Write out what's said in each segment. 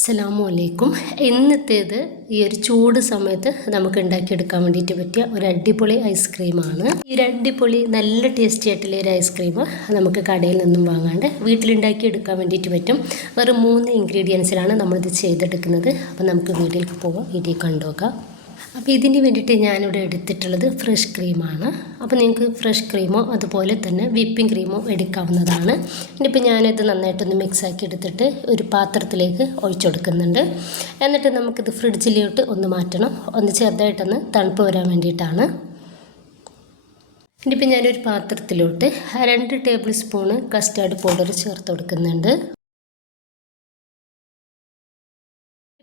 അസ്സലാമു അലൈക്കും. ഇന്നത്തേത് ഈ ഒരു ചൂട് സമയത്ത് നമുക്ക് ഉണ്ടാക്കിയെടുക്കാൻ വേണ്ടിയിട്ട് പറ്റിയ ഒരു അടിപൊളി ഐസ്ക്രീമാണ്. ഈ ഒരു അടിപൊളി നല്ല ടേസ്റ്റി ആയിട്ടുള്ള ഒരു ഐസ്ക്രീം നമുക്ക് കടയിൽ നിന്നും വാങ്ങാണ്ട് വീട്ടിലുണ്ടാക്കി എടുക്കാൻ വേണ്ടിയിട്ട് പറ്റും. വെറും 3 ഇൻഗ്രീഡിയൻസിലാണ് നമ്മളിത് ചെയ്തെടുക്കുന്നത്. അപ്പോൾ നമുക്ക് വീട്ടിലേക്ക് പോകാം, വീഡിയോ കണ്ടുനോക്കാം. അപ്പോൾ ഇതിന് വേണ്ടിയിട്ട് ഞാനിവിടെ എടുത്തിട്ടുള്ളത് ഫ്രഷ് ക്രീമാണ്. അപ്പോൾ നിങ്ങൾക്ക് ഫ്രഷ് ക്രീമോ അതുപോലെ തന്നെ വിപ്പിംഗ് ക്രീമോ എടുക്കാവുന്നതാണ്. ഇനിയിപ്പോൾ ഞാനിത് നന്നായിട്ടൊന്ന് മിക്സാക്കി എടുത്തിട്ട് ഒരു പാത്രത്തിലേക്ക് ഒഴിച്ചു കൊടുക്കുന്നുണ്ട്. എന്നിട്ട് നമുക്കിത് ഫ്രിഡ്ജിലോട്ട് ഒന്ന് മാറ്റണം, ഒന്ന് ചെറുതായിട്ടൊന്ന് തണുപ്പ് വരാൻ വേണ്ടിയിട്ടാണ്. ഇനിയിപ്പോൾ ഞാനൊരു പാത്രത്തിലോട്ട് 2 ടേബിൾ സ്പൂണ് കസ്റ്റാർഡ് പൗഡർ ചേർത്ത് കൊടുക്കുന്നുണ്ട്.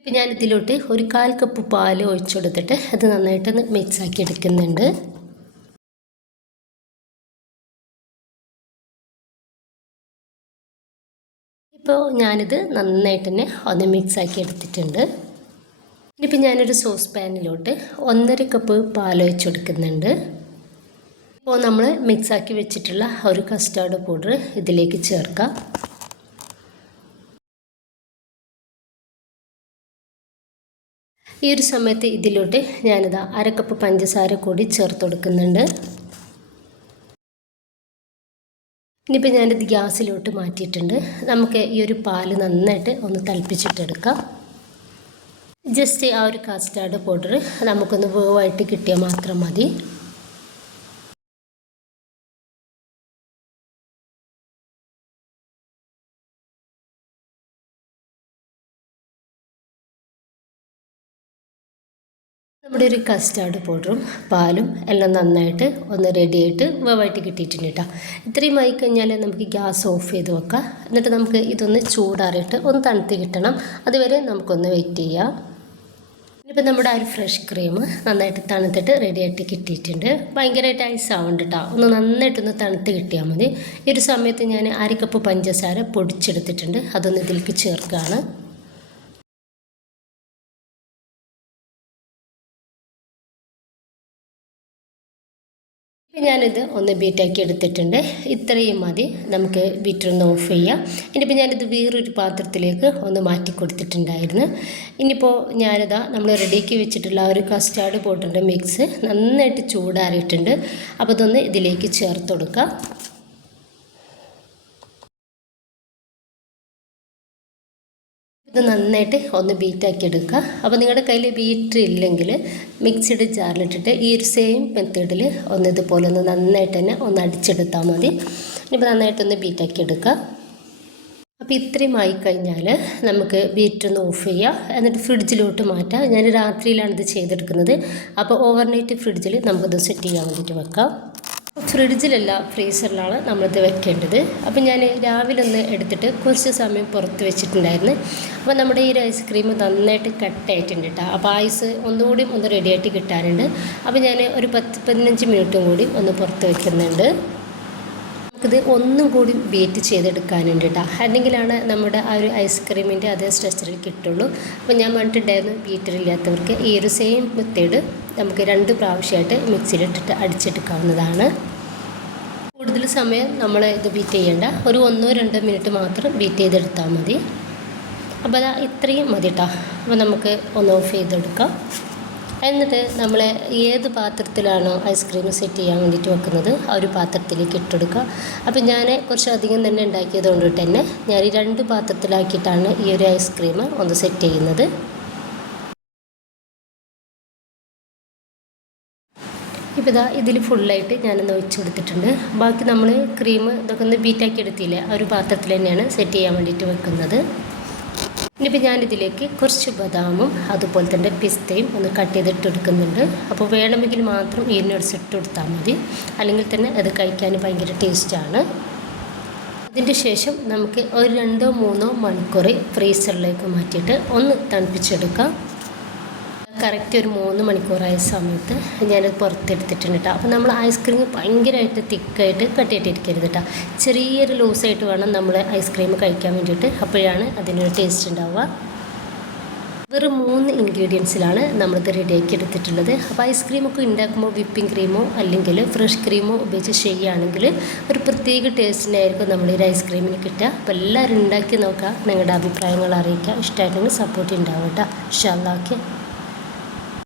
ഇപ്പം ഞാനിതിലോട്ട് ഒരു 1/4 കപ്പ് പാൽ ഒഴിച്ചു കൊടുത്തിട്ട് അത് നന്നായിട്ടൊന്ന് മിക്സാക്കി എടുക്കുന്നുണ്ട്. ഇപ്പോൾ ഞാനിത് നന്നായിട്ട് തന്നെ ഒന്ന് മിക്സാക്കി എടുത്തിട്ടുണ്ട്. ഇനിയിപ്പോൾ ഞാനൊരു സോസ് പാനിലോട്ട് 1.5 കപ്പ് പാൽ ഒഴിച്ചു കൊടുക്കുന്നുണ്ട്. ഇപ്പോൾ നമ്മൾ മിക്സാക്കി വെച്ചിട്ടുള്ള ഒരു കസ്റ്റാർഡ് പൗഡർ ഇതിലേക്ക് ചേർക്കാം. ഈ ഒരു സമയത്ത് ഇതിലോട്ട് ഞാനിതാ 1/2 കപ്പ് പഞ്ചസാര കൂടി ചേർത്ത് കൊടുക്കുന്നുണ്ട്. ഇനിയിപ്പോൾ ഞാനിത് ഗ്യാസിലോട്ട് മാറ്റിയിട്ടുണ്ട്. നമുക്ക് ഈ ഒരു പാല് നന്നായിട്ട് ഒന്ന് തിളപ്പിച്ചിട്ടെടുക്കാം. ജസ്റ്റ് ആ ഒരു കസ്റ്റാർഡ് പൗഡർ നമുക്കൊന്ന് വേവായിട്ട് കിട്ടിയാൽ മാത്രം മതി. നമ്മുടെ ഒരു കസ്റ്റാർഡ് പൗഡറും പാലും എല്ലാം നന്നായിട്ട് ഒന്ന് റെഡിയായിട്ട് വേവായിട്ട് കിട്ടിയിട്ടുണ്ട് കേട്ടോ. ഇത്രയും ആയി കഴിഞ്ഞാൽ നമുക്ക് ഗ്യാസ് ഓഫ് ചെയ്ത് വെക്കാം. എന്നിട്ട് നമുക്ക് ഇതൊന്ന് ചൂടാറിയിട്ട് ഒന്ന് തണുത്ത് കിട്ടണം. അതുവരെ നമുക്കൊന്ന് വെയിറ്റ് ചെയ്യാം. ഇനിയിപ്പോൾ നമ്മുടെ ആ ഒരു ഫ്രഷ് ക്രീം നന്നായിട്ട് തണുത്തിട്ട് റെഡിയായിട്ട് കിട്ടിയിട്ടുണ്ട്. ഭയങ്കരമായിട്ട് ഐസ് ആവുന്നുണ്ട് കേട്ടോ. ഒന്ന് നന്നായിട്ടൊന്ന് തണുത്ത് കിട്ടിയാൽ മതി. ഈ ഒരു സമയത്ത് ഞാൻ 1/2 കപ്പ് പഞ്ചസാര പൊടിച്ചെടുത്തിട്ടുണ്ട്. അതൊന്ന് ഇതിലേക്ക് ചേർക്കുകയാണ്. ഞാനിത് ഒന്ന് ബീറ്റാക്കി എടുത്തിട്ടുണ്ട്. ഇത്രയും മതി. നമുക്ക് ബീറ്റർ ഒന്ന് ഓഫ് ചെയ്യാം. ഇനിയിപ്പോൾ ഞാനിത് വേറൊരു പാത്രത്തിലേക്ക് ഒന്ന് മാറ്റി കൊടുത്തിട്ടുണ്ടായിരുന്നു. ഇനിയിപ്പോൾ ഞാനിതാ നമ്മൾ റെഡിയാക്കി വെച്ചിട്ടുള്ള ഒരു കസ്റ്റാർഡ് പൗഡറിൻ്റെ മിക്സ് നന്നായിട്ട് ചൂടാറിയിട്ടുണ്ട്. അപ്പോൾ ഇതൊന്ന് ഇതിലേക്ക് ചേർത്ത് കൊടുക്കാം. ഇത് നന്നായിട്ട് ഒന്ന് ബീറ്റാക്കി എടുക്കുക. അപ്പോൾ നിങ്ങളുടെ കയ്യിൽ ബീറ്റർ ഇല്ലെങ്കിൽ മിക്സിയുടെ ജാറിലിട്ടിട്ട് ഈ ഒരു സെയിം മെത്തേഡിൽ ഒന്ന് ഇതുപോലെ ഒന്ന് നന്നായിട്ട് തന്നെ ഒന്ന് അടിച്ചെടുത്താൽ മതി. ഇപ്പോൾ നന്നായിട്ടൊന്ന് ബീറ്റാക്കി എടുക്കുക. അപ്പോൾ ഇത്രയും ആയിക്കഴിഞ്ഞാൽ നമുക്ക് ബീറ്റർ ഒന്ന് ഓഫ് ചെയ്യുക. എന്നിട്ട് ഫ്രിഡ്ജിലോട്ട് മാറ്റാം. ഞാൻ രാത്രിയിലാണ് ഇത് ചെയ്തെടുക്കുന്നത്. അപ്പോൾ ഓവർനൈറ്റ് ഫ്രിഡ്ജിൽ നമുക്കിത് സെറ്റ് ചെയ്യാൻ വേണ്ടിയിട്ട് വെക്കാം. ഫ്രിഡ്ജിലല്ല ഫ്രീസറിലാണ് നമ്മളിത് വെക്കേണ്ടത്. അപ്പോൾ ഞാൻ രാവിലെ ഒന്ന് എടുത്തിട്ട് കുറച്ച് സമയം പുറത്ത് വെച്ചിട്ടുണ്ടായിരുന്നു. അപ്പോൾ നമ്മുടെ ഈ ഒരു ഐസ്ക്രീം നന്നായിട്ട് കട്ടായിട്ടുണ്ട് കേട്ടോ. അപ്പോൾ ഐസ് ഒന്നുകൂടി ഒന്ന് റെഡിയായിട്ട് കിട്ടാനുണ്ട്. അപ്പോൾ ഞാൻ ഒരു 10-15 മിനിറ്റും കൂടി ഒന്ന് പുറത്ത് വെക്കുന്നുണ്ട്. നമുക്കിത് ഒന്നും കൂടി ബീറ്റ് ചെയ്തെടുക്കാനുണ്ട് കേട്ടോ. അല്ലെങ്കിലാണ് നമ്മുടെ ആ ഒരു ഐസ്ക്രീമിൻ്റെ അതേ സ്ട്രക്ചറിൽ കിട്ടുള്ളൂ. അപ്പോൾ ഞാൻ പറഞ്ഞിട്ടുണ്ടായിരുന്നു ബീറ്ററില്ലാത്തവർക്ക് ഈ ഒരു സെയിം മെത്തേഡ് നമുക്ക് 2 പ്രാവശ്യമായിട്ട് മിക്സിയിലിട്ടിട്ട് അടിച്ചെടുക്കാവുന്നതാണ്. കൂടുതൽ സമയം നമ്മൾ ഇത് ബീറ്റ് ചെയ്യേണ്ട. ഒരു 1-2 മിനിറ്റ് മാത്രം ബീറ്റ് ചെയ്തെടുത്താൽ മതി. അപ്പോൾ അതാ ഇത്രയും മതി കേട്ടോ. അപ്പോൾ നമുക്ക് ഒന്ന് ഓഫ് ചെയ്തെടുക്കാം. എന്നിട്ട് നമ്മൾ ഏത് പാത്രത്തിലാണോ ഐസ്ക്രീം സെറ്റ് ചെയ്യാൻ വേണ്ടിയിട്ട് വെക്കുന്നത് ആ ഒരു പാത്രത്തിലേക്ക് ഇട്ടെടുക്കുക. അപ്പോൾ ഞാൻ കുറച്ച് അധികം തന്നെ ഉണ്ടാക്കിയത് കൊണ്ട് തന്നെ ഞാൻ ഈ 2 പാത്രത്തിലാക്കിയിട്ടാണ് ഈ ഒരു ഐസ്ക്രീം ഒന്ന് സെറ്റ് ചെയ്യുന്നത്. ഇപ്പോൾ ഇതാ ഇതിൽ ഫുള്ളായിട്ട് ഞാനൊന്ന് ഒഴിച്ച് കൊടുത്തിട്ടുണ്ട്. ബാക്കി നമ്മൾ ക്രീം ഇതൊക്കെ ഒന്ന് ബീറ്റാക്കി എടുത്തില്ലേ ആ ഒരു പാത്രത്തിൽ തന്നെയാണ് സെറ്റ് ചെയ്യാൻ വേണ്ടിയിട്ട് വെക്കുന്നത്. ഇനിയിപ്പോൾ ഞാനിതിലേക്ക് കുറച്ച് ബദാമും അതുപോലെ തന്നെ പിസ്തയും ഒന്ന് കട്ട് ചെയ്തിട്ട് എടുക്കുന്നുണ്ട്. അപ്പോൾ വേണമെങ്കിൽ മാത്രം ഈ നട്ട്സ് ഇട്ട് കൊടുത്താൽ മതി. അല്ലെങ്കിൽ തന്നെ അത് കഴിക്കാൻ ഭയങ്കര ടേസ്റ്റാണ്. അതിൻ്റെ ശേഷം നമുക്ക് ഒരു 2-3 മണിക്കൂർ ഫ്രീസറിലേക്ക് മാറ്റിയിട്ട് ഒന്ന് തണുപ്പിച്ചെടുക്കാം. കറക്റ്റ് ഒരു 3 മണിക്കൂറായ സമയത്ത് ഞാനത് പുറത്തെടുത്തിട്ടുണ്ട് കേട്ടോ. അപ്പോൾ നമ്മൾ ഐസ്ക്രീം ഭയങ്കരമായിട്ട് തിക്കായിട്ട് കട്ടിയിട്ടിരിക്കരുത് കേട്ടോ. ചെറിയൊരു ലൂസായിട്ട് വേണം നമ്മൾ ഐസ്ക്രീം കഴിക്കാൻ വേണ്ടിയിട്ട്. അപ്പോഴാണ് അതിനൊരു ടേസ്റ്റ് ഉണ്ടാവുക. വെറും 3 ഇൻഗ്രീഡിയൻസിലാണ് നമ്മളിത് റെഡിയാക്കി എടുത്തിട്ടുള്ളത്. അപ്പോൾ ഐസ്ക്രീമൊക്കെ ഉണ്ടാക്കുമ്പോൾ വിപ്പിംഗ് ക്രീമോ അല്ലെങ്കിൽ ഫ്രഷ് ക്രീമോ ഉപയോഗിച്ച് ചെയ്യുകയാണെങ്കിൽ ഒരു പ്രത്യേക ടേസ്റ്റിനായിരിക്കും നമ്മൾ ഈ ഐസ്ക്രീമിന് കിട്ടുക. അപ്പോൾ എല്ലാവരും ഉണ്ടാക്കി നോക്കുക, നിങ്ങളുടെ അഭിപ്രായങ്ങൾ അറിയിക്കുക. ഇഷ്ടമായിട്ടെങ്കിൽ സപ്പോർട്ട് ഉണ്ടാവും കേട്ടോ. ഇൻഷാ അല്ലാഹ്. ഓക്കെ.